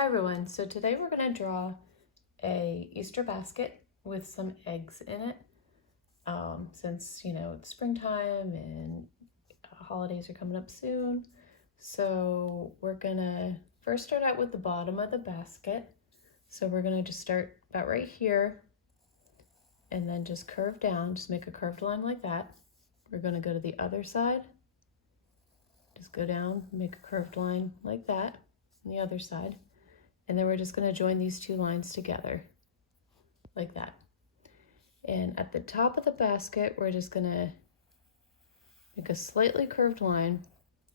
Hi everyone, so today we're going to draw a Easter basket with some eggs in it. Since, it's springtime and holidays are coming up soon. So we're going to first start out with the bottom of the basket. So we're going to just start about right here and then just curve down, just make a curved line like that. We're going to go to the other side, just go down, make a curved line like that on the other side. And then we're just going to join these two lines together like that. And at the top of the basket, we're just going to make a slightly curved line,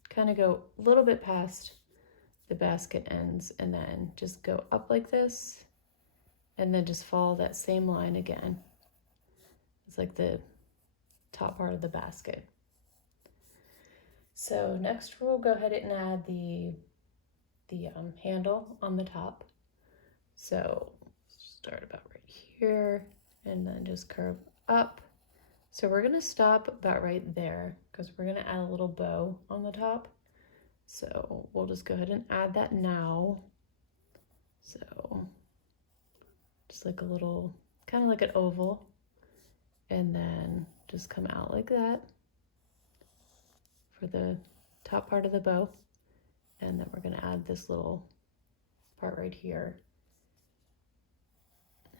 kind of go a little bit past the basket ends, and then just go up like this, and then just follow that same line again. It's like the top part of the basket. So next we'll go ahead and add the handle on the top. So start about right here and then just curve up. So we're gonna stop about right there because we're gonna add a little bow on the top. So we'll just go ahead and add that now. So just like a little, kind of like an oval, and then just come out like that for the top part of the bow. And then we're gonna add this little part right here.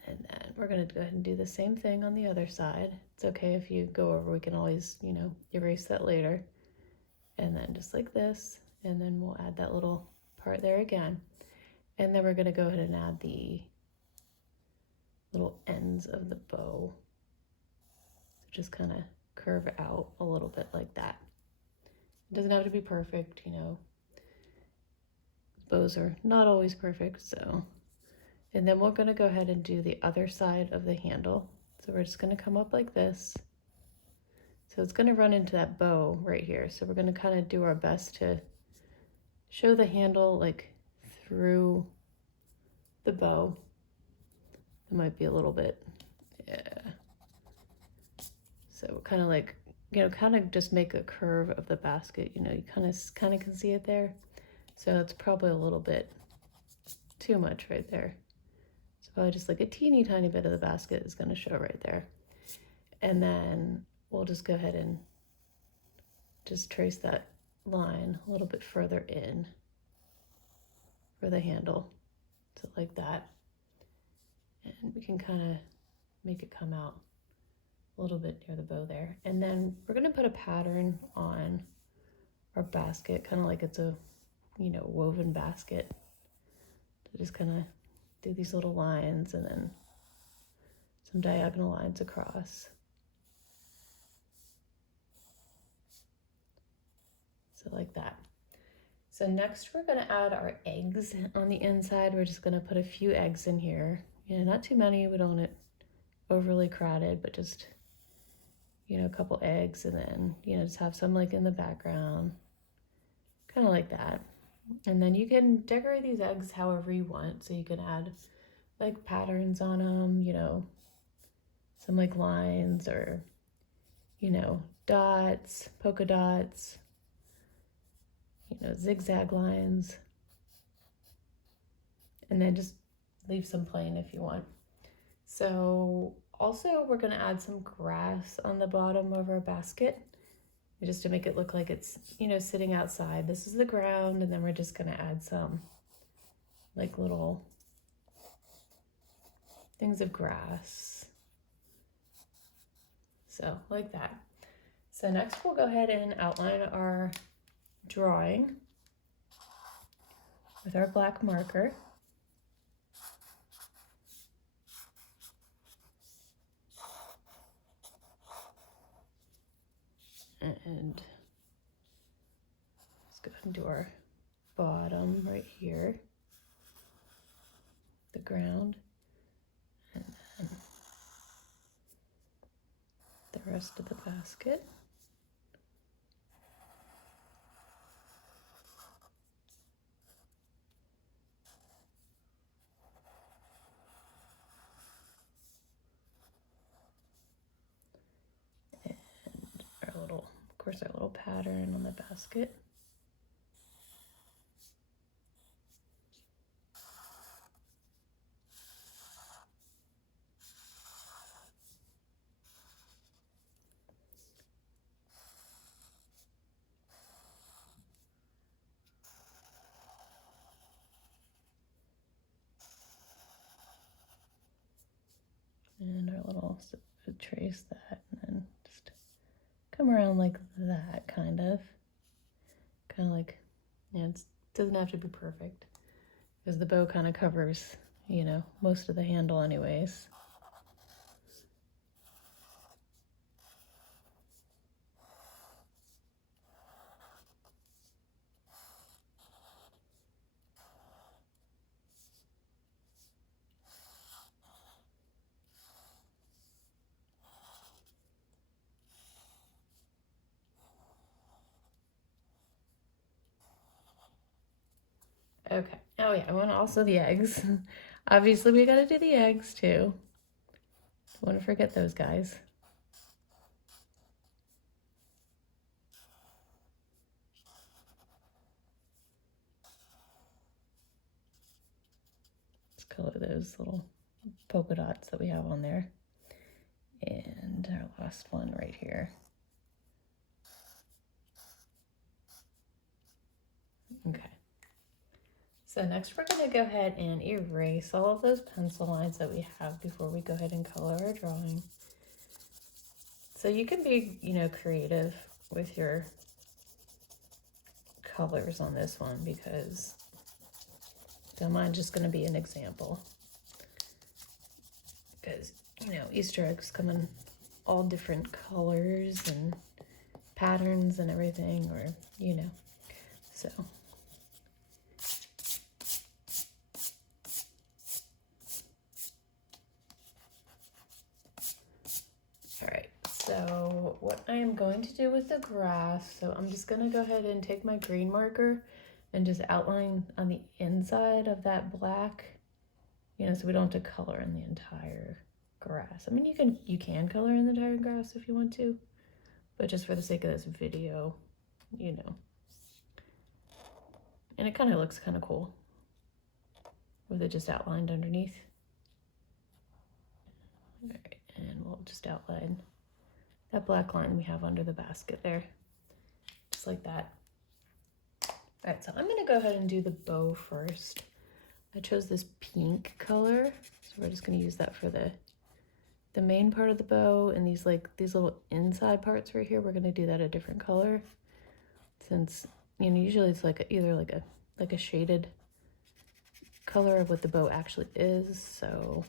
And then we're gonna go ahead and do the same thing on the other side. It's okay if you go over, we can always, erase that later. And then just like this, and then we'll add that little part there again. And then we're gonna go ahead and add the little ends of the bow. Just kind of curve out a little bit like that. It doesn't have to be perfect, bows are not always perfect, so. And then we're gonna go ahead and do the other side of the handle. So we're just gonna come up like this. So it's gonna run into that bow right here. So we're gonna kind of do our best to show the handle like through the bow. It might be a little bit, yeah. So kind of like, kind of just make a curve of the basket. You kind of can see it there. So it's probably a little bit too much right there. So probably just like a teeny tiny bit of the basket is going to show right there. And then we'll just go ahead and just trace that line a little bit further in for the handle. So like that. And we can kind of make it come out a little bit near the bow there. And then we're going to put a pattern on our basket, kind of like it's a, woven basket. So just kind of do these little lines and then some diagonal lines across. So like that. So next we're going to add our eggs on the inside. We're just going to put a few eggs in here. Not too many. We don't want it overly crowded, but just, a couple eggs, and then, just have some like in the background, kind of like that. And then you can decorate these eggs however you want. So you can add like patterns on them, some like lines or, dots, polka dots, zigzag lines. And then just leave some plain if you want. So also we're gonna add some grass on the bottom of our basket, just to make it look like it's, sitting outside. This is the ground, and then we're just gonna add some like little things of grass. So like that. So next we'll go ahead and outline our drawing with our black marker. And let's go ahead and do our bottom right here, the ground, and then the rest of the basket. And our little, of course, our little pattern on the basket. So trace that and then just come around like that, kind of like, you know, it doesn't have to be perfect because the bow kind of covers, you know, most of the handle anyways. Okay. Oh yeah, I want also the eggs. Obviously, we gotta do the eggs too. Don't want to forget those guys. Let's color those little polka dots that we have on there. And our last one right here. Okay. So next we're going to go ahead and erase all of those pencil lines that we have before we go ahead and color our drawing. So you can be, you know, creative with your colors on this one because mine's just going to be an example. Because, you know, Easter eggs come in all different colors and patterns and everything, or, you know, so. All right, so what I am going to do with the grass, so I'm just gonna go ahead and take my green marker and just outline on the inside of that black, you know, so we don't have to color in the entire grass. I mean, you can color in the entire grass if you want to, but just for the sake of this video, you know. And it kind of looks kind of cool with it just outlined underneath. All right, and we'll just outline that black line we have under the basket there, just like that. All right, so I'm gonna go ahead and do the bow first. I chose this pink color, so we're just gonna use that for the main part of the bow, and these little inside parts right here, we're gonna do that a different color, since, you know, usually it's like either like a shaded color of what the bow actually is, so.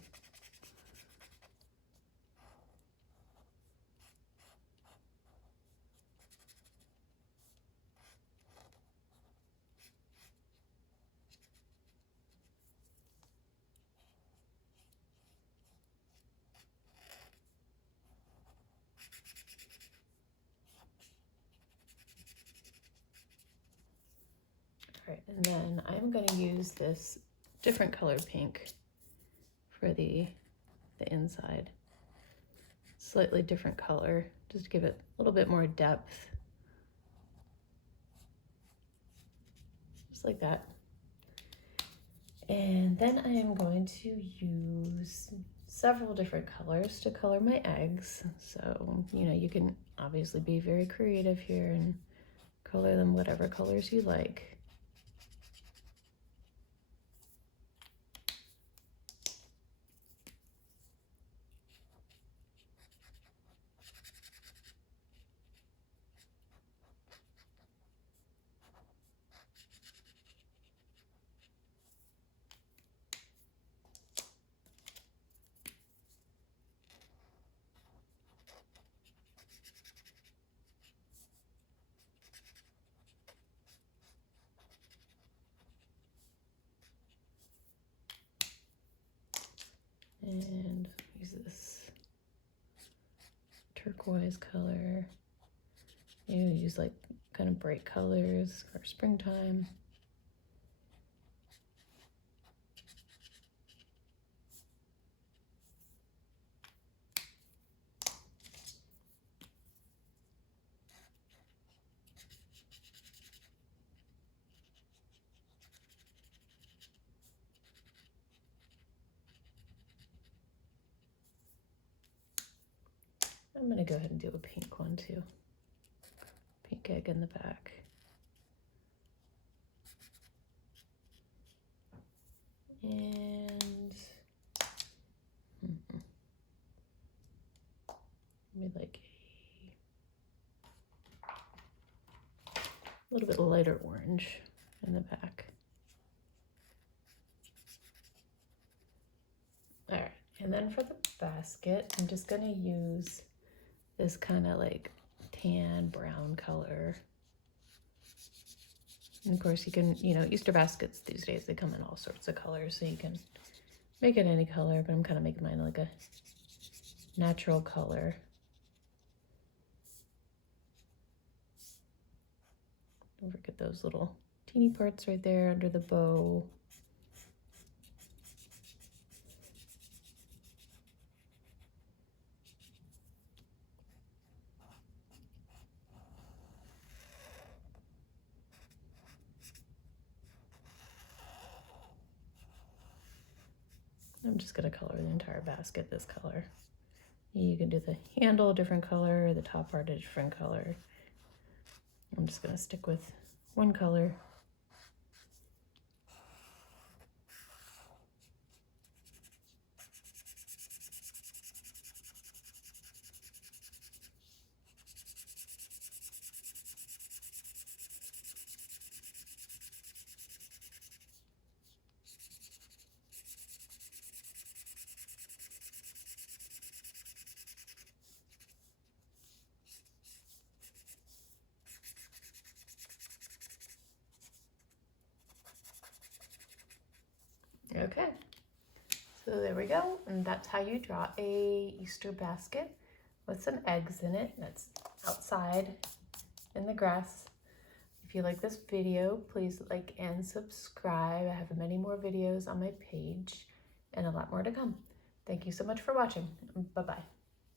All right, and then I'm going to use this different color pink for the inside. Slightly different color, just to give it a little bit more depth. Just like that. And then I am going to use several different colors to color my eggs. So, you know, you can obviously be very creative here and color them whatever colors you like. And use this turquoise color. You use like kind of bright colors for springtime. I'm gonna go ahead and do a pink one too. Pink egg in the back. And Maybe like a little bit lighter orange in the back. All right, and then for the basket, I'm just gonna use this kind of like tan brown color. And of course you can, Easter baskets these days, they come in all sorts of colors, so you can make it any color, but I'm kind of making mine like a natural color. Don't forget those little teeny parts right there under the bow. I'm just gonna color the entire basket this color. You can do the handle a different color, the top part a different color. I'm just gonna stick with one color. Okay, so there we go, and that's how you draw a Easter basket with some eggs in it. That's outside in the grass. If you like this video, please like and subscribe. I have many more videos on my page and a lot more to come. Thank you so much for watching. Bye-bye.